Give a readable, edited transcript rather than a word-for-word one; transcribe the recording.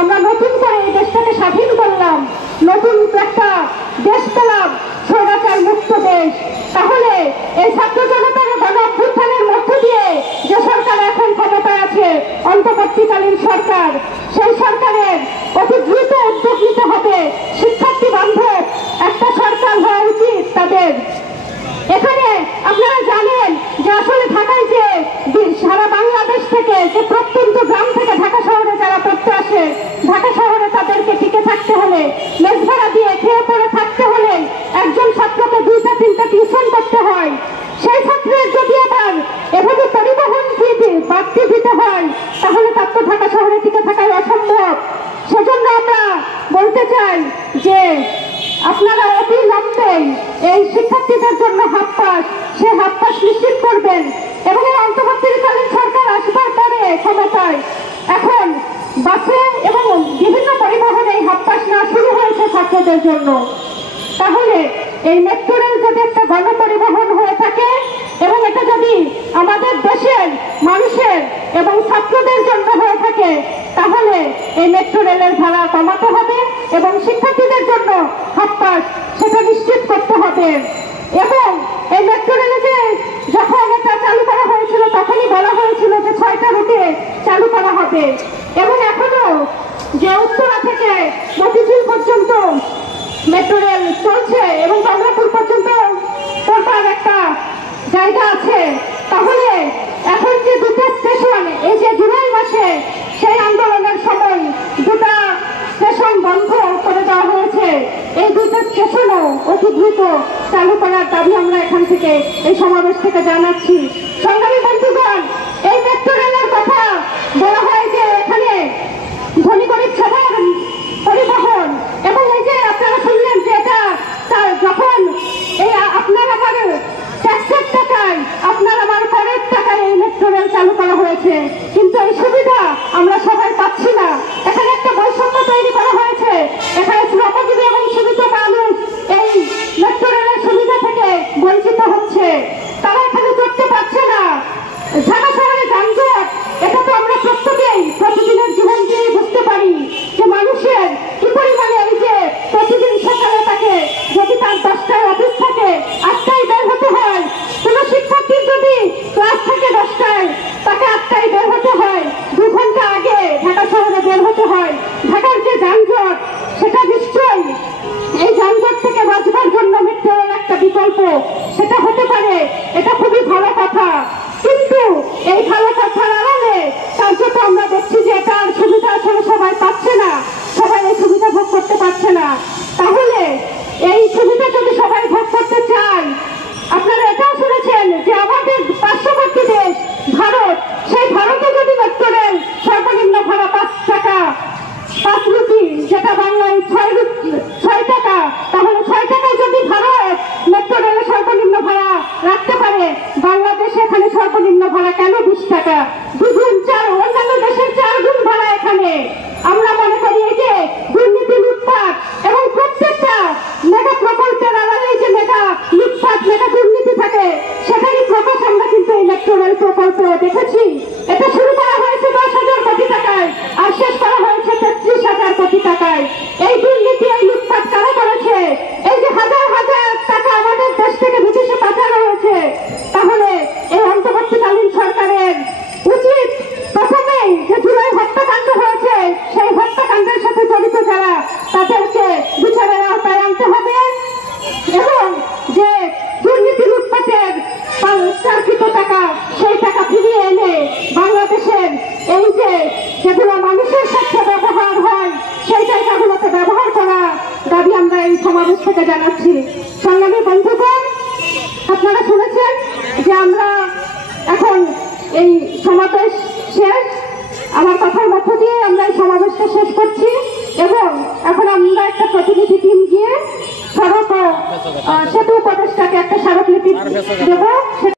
আমরা নতুন করে এই দেশটাকে স্বাধীন করলাম, নতুন একটা দেশ পেলাম, স্বৈরাচার মুক্ত দেশ। তাহলে এই ছাত্র জনতার গণ অভ্যুত্থানের মধ্য দিয়ে যে সরকার এখন ক্ষমতায় আছে, অন্তর্বর্তীকালীন সরকার, সেই সরকারের অতি দ্রুত উদ্যোগ নিতে হবে। শিক্ষার্থী বান্ধব একটা সরকার হওয়া উচিত তাদের। এখানে আপনারা জানেন যে আসলে ঢাকায় যে সারা বাংলাদেশ থেকে যে প্রত্যন্ত গ্রাম থেকে ঢাকা শহরে যারা পড়তে আসে, ঢাকা শহরে তাদেরকে টিকে থাকতে হলে, মেস ভাড়া দিয়ে খেয়ে পড়ে থাকতে হলে একজন ছাত্রকে 2-3টা টিউশন করতে হয়। সেই ছাত্রের যদি আবার এভাবে পরিবহন বাড়তি দিতে হয়, তাহলে তার তো ঢাকা শহরে টিকে থাকাই অসম্ভব। সেজন্য আমরা বলতে চাই যে আপনারা অবিলম্বে এই শিক্ষার্থীদের জন্য হাফ পাস, সে হাফ পাস নিশ্চিত করবেন। এবং এই অন্তর্বর্তীকালীন সরকার আসবার পরে ক্ষমতায় এখন বাসে এবং বিভিন্ন পরিবহনে হাফ পাস না শুরু হয়েছে ছাত্রদের জন্য। তাহলে এই মেট্রো রেল যদি একটা গণপরিবহন হয়ে থাকে এবং এটা যদি আমাদের দেশের মানুষের এবং ছাত্রদের জন্য হয়ে থাকে, তাহলে এই মেট্রো রেলের ভাড়া কমাতে হবে এবং শিক্ষার্থীদের জন্য হাফ পাস সেটা নিশ্চিত করতে হবে। এবং এই মেট্রো রেলে যে যখন এটা চালু করা হয়েছিল তখনই বলা হয়েছিল যে 6টা রুটে চালু করা হবে। এবং এখনো যে উত্তরা থেকে মতিঝিল পর্যন্ত মেট্রো রেল চলছে এবং কমলাপুর পর্যন্ত পড়বার একটা জায়গা আছে। তাহলে এখন যে 2টা স্টেশন, এই যে জুলাই মাসে সেই আন্দোলনের সময় 2টা স্টেশন বন্ধ করে দেওয়া হয়েছে, এই 2টা স্টেশনও অতি দ্রুত চালু করার দাবি আমরা এখান থেকে এই সমাবেশ থেকে জানাচ্ছি। সংগ্রামী বন্ধুগণ, এই মেট্রো রেলের কথা বলা হয় যে এখানে ধনী গরিব সবার পরিবহন, এবং এই যে আপনারা শুনলেন যে এটা যখন এই আপনার আমার ট্যাক্সের টাকায়, আপনার আমার করের টাকায় এই মেট্রো রেল চালু করা হয়েছে, কিন্তু এই সুবিধা আমরা সবাই পাচ্ছি না। এখানে একটা বৈষম্য তৈরি করা হয়েছে। এখানে শ্রমজীবী এবং সীমিত মানুষ এই মেট্রো রেলের সুবিধা থেকে বঞ্চিত হচ্ছে, তারা এখানে চড়তে পারছে না। ঢাকা শহরে যানজট, এটা তো আমরা প্রত্যেকেই প্রতিদিনের জীবন দিয়ে বুঝতে পারি যে মানুষের কি পরিমাণে এই যে প্রতিদিন সকালে তাকে যদি তার 10টায় অফিস থাকে 8টায় বের হতে হয়, কোন শিক্ষার্থীর যদি ক্লাস থাকে 10টায় তাকে 8টায় বের হতে হয়, 2 ঘন্টা আগে ঢাকা শহরে বের হতে হয়। ঢাকার যে যানজট, সেটা নিশ্চয়ই এই যানজট থেকে বাঁচবার জন্য মেট্রো রেল একটা বিকল্প, সেটা হতে পারে। এটা খুবই ভালো কথা, কিন্তু এই ভালো কথার আড়ালে কার্যত আমরা দেখছি যে এটার সুবিধা আসলে সবাই পাচ্ছে না, সবাই এই সুবিধা ভোগ করতে পারছে না। তাহলে এই সুবিধা যদি সবাই ভোগ করতে চায়, আপনারা এটাও শুনেছেন যে আমাদের পার্শ্ববর্তী দেশ ভারত, সেই ভারতে যদি মেট্রো রেল সর্বনিম্ন ভাড়া 5 টাকা, 5 রুপি, যেটা বাংলায় 6 টাকা, তাহলে 6 টাকায় যদি ভারত মেট্রো রেলের সর্বনিম্ন ভাড়া রাখতে পারে, বাংলাদেশে এখানে সর্বনিম্ন ভাড়া কেন 20 টাকা? 2 গুণ, 4, অন্যান্য দেশের 4 গুণ ভাড়া এখানে। আমরা মনে করি এই যে দুর্নীতি, লুটপাট এবং প্রত্যেকটা মেগা প্রকল্পের আড়ালে যে মেগা লুটপাট, মেগা দুর্নীতি থাকে, সেটারই প্রকাশ আমরা কিন্তু এই মেট্রো রেল প্রকল্পে দেখেছি। এটা শুরু করা হয়েছে 10,000 কোটি টাকায় আর শেষ করা হয়েছে 33,000 কোটি টাকায়। এই দুর্নীতি, এই লুটপাট কারা করেছে? এই যে হাজার হাজার টাকা আমাদের দেশ থেকে বিদেশে পাঠানো হয়েছে। তাহলে এই অন্তর্বর্তীকালীন সরকারের উচিত প্রথমেই যে জুলাই হত্যাকাণ্ড হয়েছে, সেই হত্যাকাণ্ডের সাথে জড়িত যারা, তাদেরকে বিচারের আওতায় আনতে হবে এবং যে দুর্নীতি লুটপাটের চার্জিত টাকা, সেই টাকা ফিরিয়ে এনে বাংলাদেশের এই যে যেগুলো মানুষের সাথে ব্যবহার হয়, সেই জায়গাগুলোতে ব্যবহার করা দাবি আমরা এই সমাবেশ থেকে জানাচ্ছি। সংগ্রামী বন্ধুগণ, আপনারা শুনেছেন যে আমরা এখন এই সমাবেশ শেষ, আমার কথার মধ্য দিয়ে আমরা এই সমাবেশটা শেষ করছি এবং এখন আমরা একটা প্রতিনিধি টিম গিয়ে সড়ক সেতু উপদেষ্টাকে একটা স্মারকলিপি দেব।